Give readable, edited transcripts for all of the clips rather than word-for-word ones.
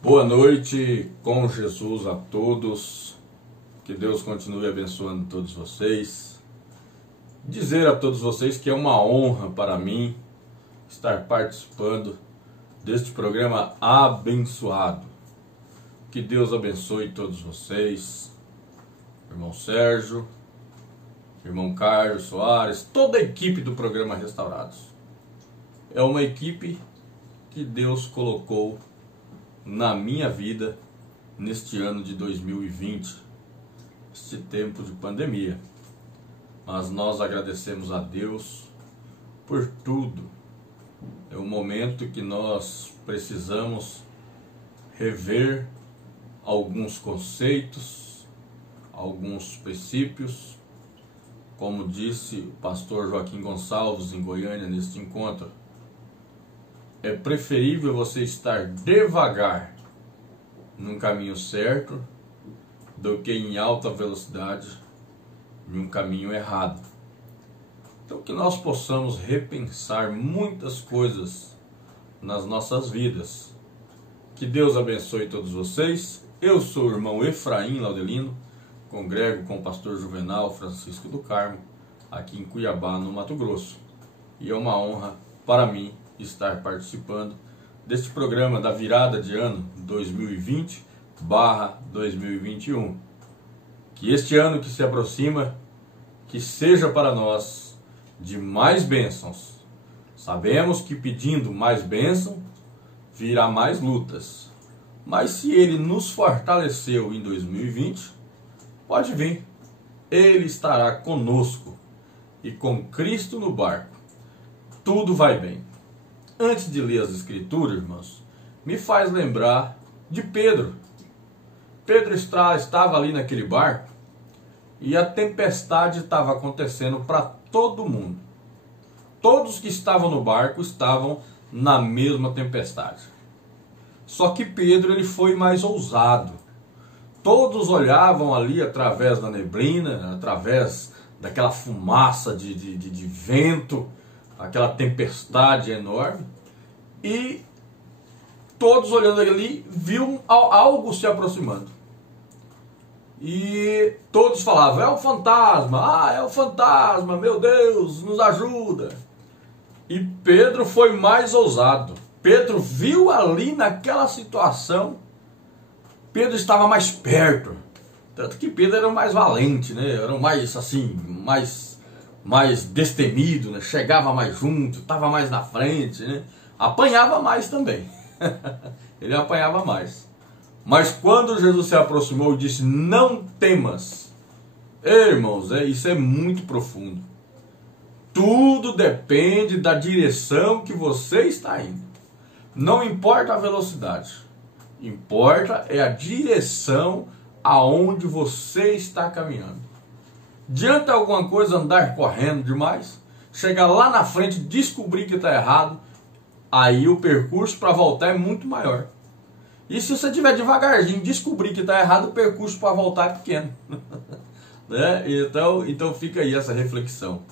Boa noite com Jesus a todos, que Deus continue abençoando todos vocês. Dizer a todos vocês que é uma honra para mim estar participando deste programa abençoado. Que Deus abençoe todos vocês, irmão Sérgio, irmão Carlos Soares, toda a equipe do programa Restaurados. É uma equipe que Deus colocou na minha vida neste ano de 2020, este tempo de pandemia. Mas nós agradecemos a Deus por tudo. É um momento que nós precisamos rever alguns conceitos, alguns princípios. Como disse o pastor Joaquim Gonçalves em Goiânia neste encontro, é preferível você estar devagar num caminho certo do que em alta velocidade em um caminho errado. Então que nós possamos repensar muitas coisas nas nossas vidas. Que Deus abençoe todos vocês. Eu sou o irmão Efraim Laudelino, congrego com o pastor Juvenal Francisco do Carmo, aqui em Cuiabá, no Mato Grosso. E é uma honra para mim estar participando deste programa da virada de ano 2020/2021. Que este ano que se aproxima, que seja para nós de mais bênçãos. Sabemos que pedindo mais bênção, virá mais lutas. Mas se Ele nos fortaleceu em 2020, pode vir. Ele estará conosco. E com Cristo no barco, tudo vai bem. Antes de ler as Escrituras, irmãos, me faz lembrar de Pedro. Pedro estava ali naquele barco e a tempestade estava acontecendo para todo mundo. Todos que estavam no barco estavam na mesma tempestade. Só que Pedro ele foi mais ousado. Todos olhavam ali através da neblina, através daquela fumaça de vento, aquela tempestade enorme, e todos olhando ali, viam algo se aproximando. E todos falavam, é o fantasma, é o fantasma, meu Deus, nos ajuda. E Pedro foi mais ousado. Pedro viu ali naquela situação, Pedro estava mais perto. Tanto que Pedro era o mais valente, né? Era o mais assim, mais destemido, né? Chegava mais junto, estava mais na frente, né? Apanhava mais também. Ele apanhava mais. Mas quando Jesus se aproximou e disse, não temas. Irmãos, isso é muito profundo. Tudo depende da direção que você está indo. Não importa a velocidade. Importa é a direção aonde você está caminhando. Adianta alguma coisa andar correndo demais, chegar lá na frente, descobrir que está errado, aí o percurso para voltar é muito maior. E se você estiver devagarzinho, descobrir que está errado, o percurso para voltar é pequeno. Né? Então fica aí essa reflexão.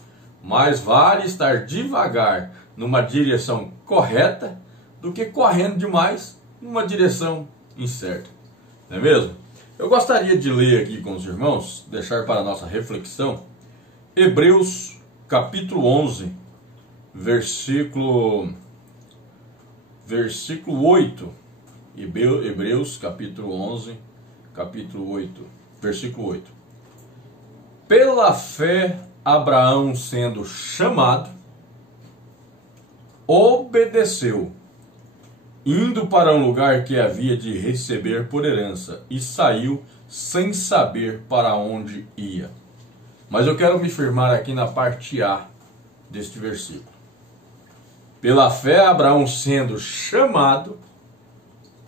Mais vale estar devagar numa direção correta do que correndo demais numa direção incerta. Não é mesmo? Eu gostaria de ler aqui com os irmãos, deixar para a nossa reflexão, Hebreus capítulo 11, versículo 8. Hebreus capítulo 11, capítulo 8, versículo 8. Pela fé, Abraão, sendo chamado, obedeceu, indo para um lugar que havia de receber por herança, e saiu sem saber para onde ia. Mas eu quero me firmar aqui na parte A deste versículo. Pela fé, Abraão, sendo chamado,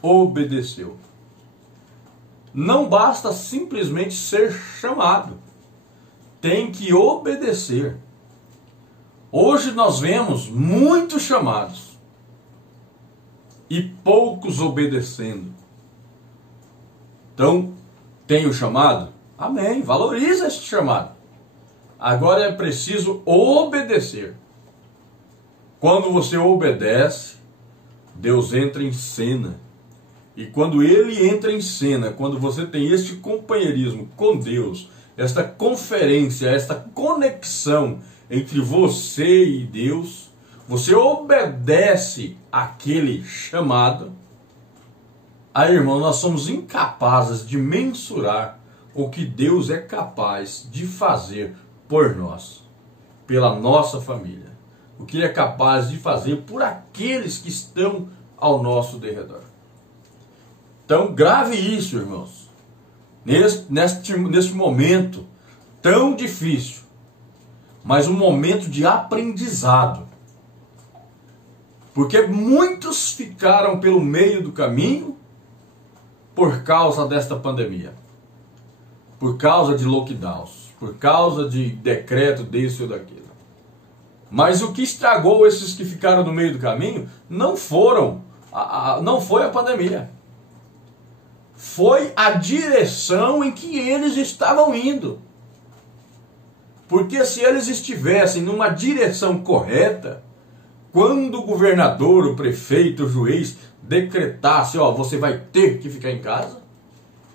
obedeceu. Não basta simplesmente ser chamado, tem que obedecer. Hoje nós vemos muitos chamados e poucos obedecendo. Então, tem o chamado? Amém, valoriza este chamado. Agora é preciso obedecer. Quando você obedece, Deus entra em cena E quando ele entra em cena, quando você tem este companheirismo com Deus, esta conferência, esta conexão entre você e Deus, você obedece àquele chamado. Aí, irmão, nós somos incapazes de mensurar o que Deus é capaz de fazer por nós, pela nossa família, o que Ele é capaz de fazer por aqueles que estão ao nosso derredor. Então, grave isso, irmãos, neste momento tão difícil, mas um momento de aprendizado, porque muitos ficaram pelo meio do caminho por causa desta pandemia, por causa de lockdowns, por causa de decreto desse ou daquele. Mas o que estragou esses que ficaram no meio do caminho não foi a pandemia. Foi a direção em que eles estavam indo. Porque se eles estivessem numa direção correta, quando o governador, o prefeito, o juiz decretasse, você vai ter que ficar em casa,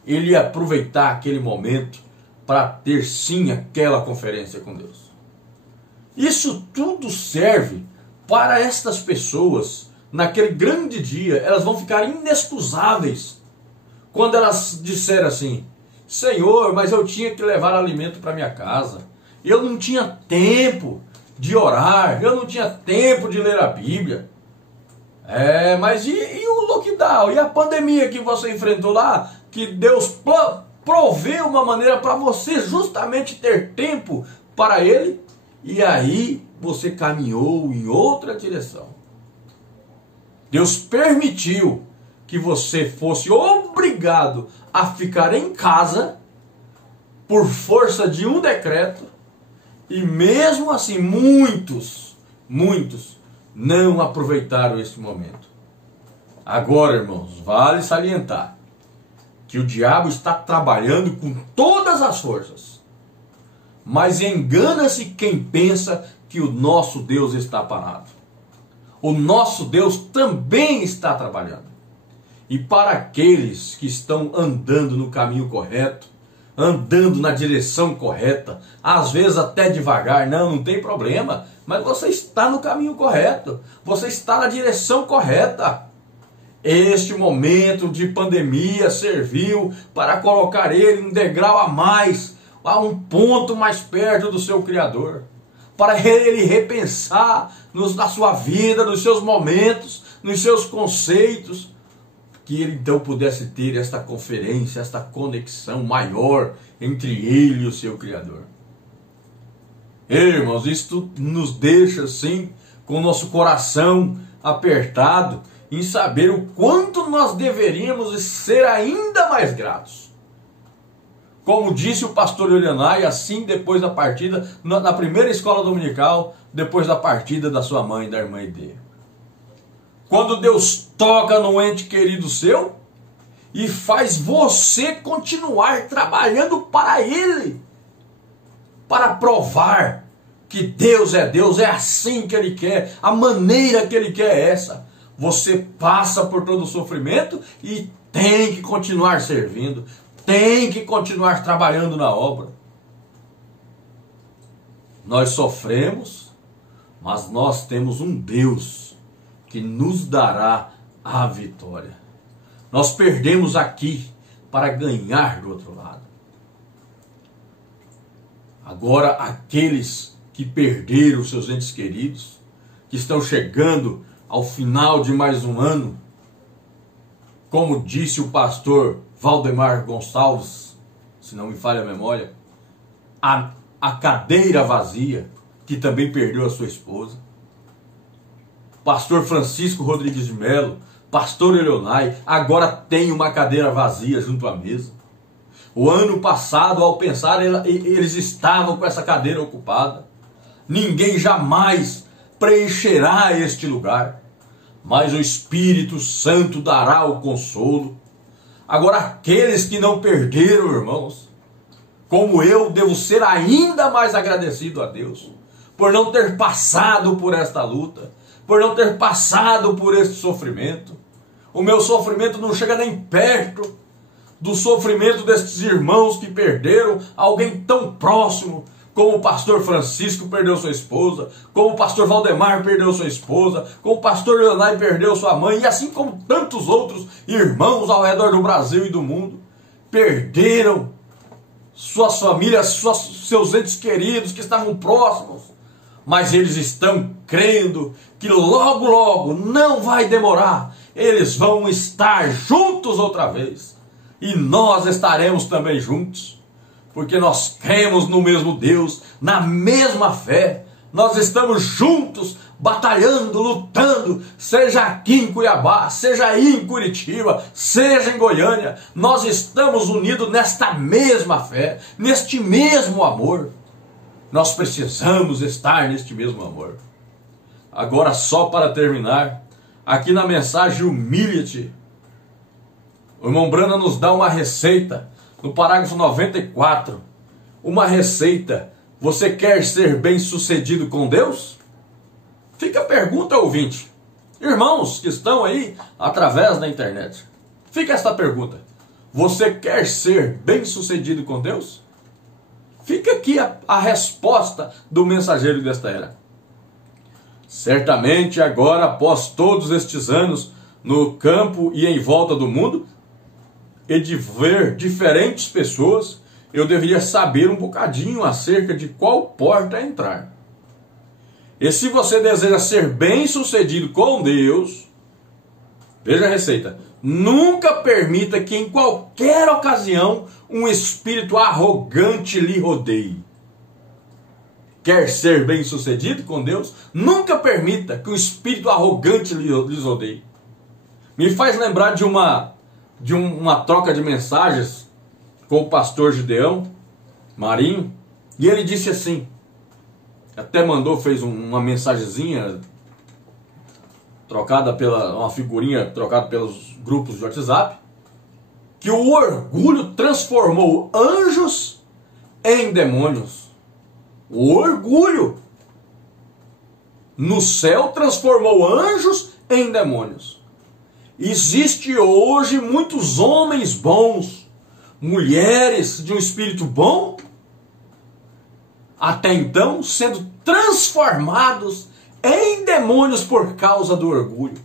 ele ia aproveitar aquele momento para ter sim aquela conferência com Deus. Isso tudo serve para estas pessoas, naquele grande dia, elas vão ficar inexcusáveis quando elas disserem assim: Senhor, mas eu tinha que levar alimento para minha casa, eu não tinha tempo de orar, eu não tinha tempo de ler a Bíblia. Mas e o lockdown, e a pandemia que você enfrentou lá, que Deus proveu uma maneira para você justamente ter tempo para Ele, e aí você caminhou em outra direção. Deus permitiu que você fosse obrigado a ficar em casa por força de um decreto, e mesmo assim muitos não aproveitaram esse momento. Agora, irmãos, vale salientar que o diabo está trabalhando com todas as forças, mas engana-se quem pensa que o nosso Deus está parado. O nosso Deus também está trabalhando. E para aqueles que estão andando no caminho correto, andando na direção correta, às vezes até devagar, não tem problema, mas você está no caminho correto, você está na direção correta. Este momento de pandemia serviu para colocar ele um degrau a mais, a um ponto mais perto do seu Criador, para ele repensar na sua vida, nos seus momentos, nos seus conceitos, que ele então pudesse ter esta conferência, esta conexão maior entre ele e o seu Criador. Irmãos, isto nos deixa assim, com o nosso coração apertado, em saber o quanto nós deveríamos ser ainda mais gratos. Como disse o pastor Elianai, assim depois da partida, na primeira escola dominical, depois da partida da sua mãe, da irmã Ideia. Quando Deus toca no ente querido seu e faz você continuar trabalhando para Ele, para provar que Deus é assim que Ele quer, a maneira que Ele quer é essa. Você passa por todo o sofrimento e tem que continuar servindo, tem que continuar trabalhando na obra. Nós sofremos, mas nós temos um Deus que nos dará a vitória. Nós perdemos aqui para ganhar do outro lado. Agora, aqueles que perderam seus entes queridos, que estão chegando ao final de mais um ano, como disse o pastor Valdemar Gonçalves, se não me falha a memória, a cadeira vazia, que também perdeu a sua esposa. Pastor Francisco Rodrigues de Melo, pastor Elionai, agora tem uma cadeira vazia junto à mesa. O ano passado, ao pensar, eles estavam com essa cadeira ocupada. Ninguém jamais preencherá este lugar, mas o Espírito Santo dará o consolo. Agora, aqueles que não perderam, irmãos, como eu, devo ser ainda mais agradecido a Deus por não ter passado por esta luta, por não ter passado por este sofrimento. O meu sofrimento não chega nem perto do sofrimento desses irmãos que perderam alguém tão próximo, como o pastor Francisco perdeu sua esposa, como o pastor Valdemar perdeu sua esposa, como o pastor Leonai perdeu sua mãe, e assim como tantos outros irmãos ao redor do Brasil e do mundo, perderam suas famílias, seus entes queridos que estavam próximos, mas eles estão crendo que logo, logo, não vai demorar, eles vão estar juntos outra vez. E nós estaremos também juntos, porque nós cremos no mesmo Deus, na mesma fé. Nós estamos juntos, batalhando, lutando, seja aqui em Cuiabá, seja aí em Curitiba, seja em Goiânia. Nós estamos unidos nesta mesma fé, neste mesmo amor. Nós precisamos estar neste mesmo amor. Agora, só para terminar, aqui na mensagem Humilha-te, o irmão Brana nos dá uma receita, no parágrafo 94, uma receita. Você quer ser bem-sucedido com Deus? Fica a pergunta, ouvinte. Irmãos que estão aí através da internet, fica esta pergunta. Você quer ser bem-sucedido com Deus? Fica aqui a resposta do mensageiro desta era. Certamente agora, após todos estes anos no campo e em volta do mundo, e de ver diferentes pessoas, eu deveria saber um bocadinho acerca de qual porta entrar. E se você deseja ser bem-sucedido com Deus, veja a receita: nunca permita que em qualquer ocasião um espírito arrogante lhe rodeie. Quer ser bem-sucedido com Deus? Nunca permita que um espírito arrogante lhes rodeie. Me faz lembrar de uma troca de mensagens com o pastor Gideão Marinho, e ele disse assim, até fez uma mensagenzinha uma figurinha trocada pelos grupos de WhatsApp, que o orgulho transformou anjos em demônios. O orgulho no céu transformou anjos em demônios. Existe hoje muitos homens bons, mulheres de um espírito bom, até então sendo transformados em demônios por causa do orgulho.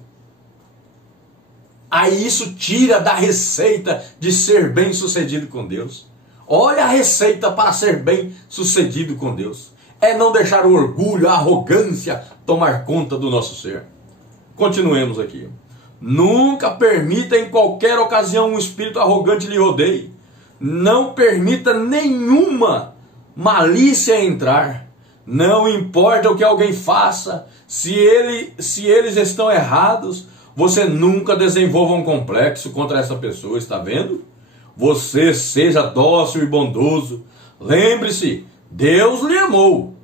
Aí isso tira da receita de ser bem sucedido com Deus. Olha a receita para ser bem sucedido com Deus: é não deixar o orgulho, a arrogância tomar conta do nosso ser. Continuemos aqui. Nunca permita em qualquer ocasião um espírito arrogante lhe rodeie. Não permita nenhuma malícia entrar. Não importa o que alguém faça, se eles estão errados, você nunca desenvolva um complexo contra essa pessoa, está vendo? Você seja dócil e bondoso. Lembre-se, Deus lhe amou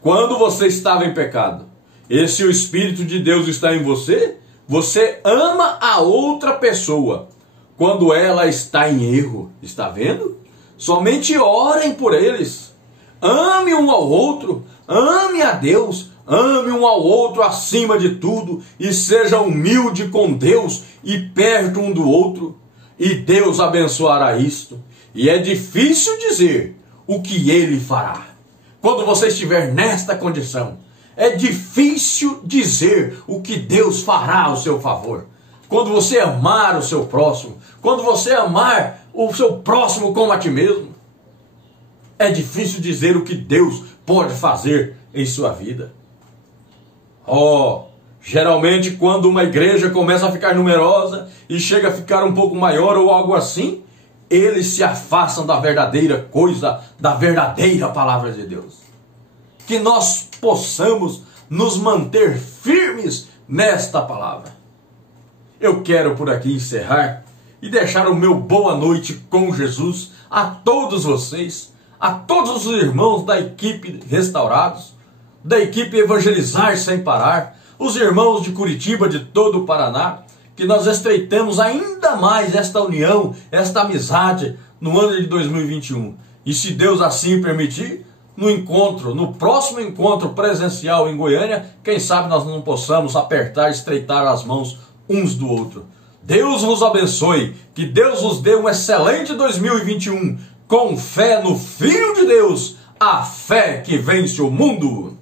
quando você estava em pecado. E se o Espírito de Deus está em você, você ama a outra pessoa quando ela está em erro. Está vendo? Somente orem por eles. Ame um ao outro. Ame a Deus. Ame um ao outro acima de tudo. E seja humilde com Deus e perto um do outro. E Deus abençoará isto. E é difícil dizer o que Ele fará. Quando você estiver nesta condição, é difícil dizer o que Deus fará ao seu favor. Quando você amar o seu próximo, quando você amar o seu próximo como a ti mesmo, é difícil dizer o que Deus pode fazer em sua vida. Geralmente quando uma igreja começa a ficar numerosa e chega a ficar um pouco maior ou algo assim, eles se afastam da verdadeira coisa, da verdadeira palavra de Deus. Que nós possamos nos manter firmes nesta palavra. Eu quero por aqui encerrar e deixar o meu boa noite com Jesus a todos vocês, a todos os irmãos da equipe Restaurados, da equipe Evangelizar Sem Parar, os irmãos de Curitiba, de todo o Paraná, que nós estreitemos ainda mais esta união, esta amizade no ano de 2021. E se Deus assim permitir, no próximo encontro presencial em Goiânia, quem sabe nós não possamos apertar e estreitar as mãos uns do outro. Deus vos abençoe, que Deus vos dê um excelente 2021, com fé no Filho de Deus, a fé que vence o mundo.